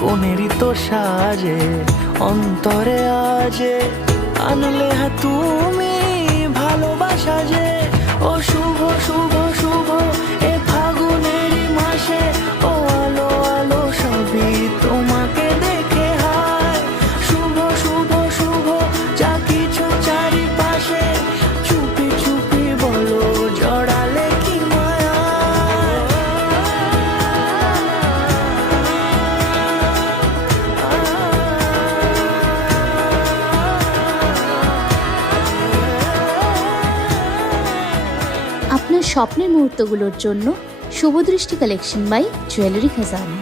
কোনেরই তো সাজে অন্তরে আজে আনলে তুমি ভালোবাসা যে। ও শুভ শুভ শুভ এ ফাগুনেরই মাসে, ও আলো আলো সবই তোমাকে দেখে হায়। শুভ শুভ শুভ যা কিছু চারিপাশে, চুপি চুপি বলো জড়ালে কি মায়া। আপনার স্বপ্নের মুহূর্তগুলোর জন্য শুভদৃষ্টি কালেকশন বাই জুয়েলারি খাজানা।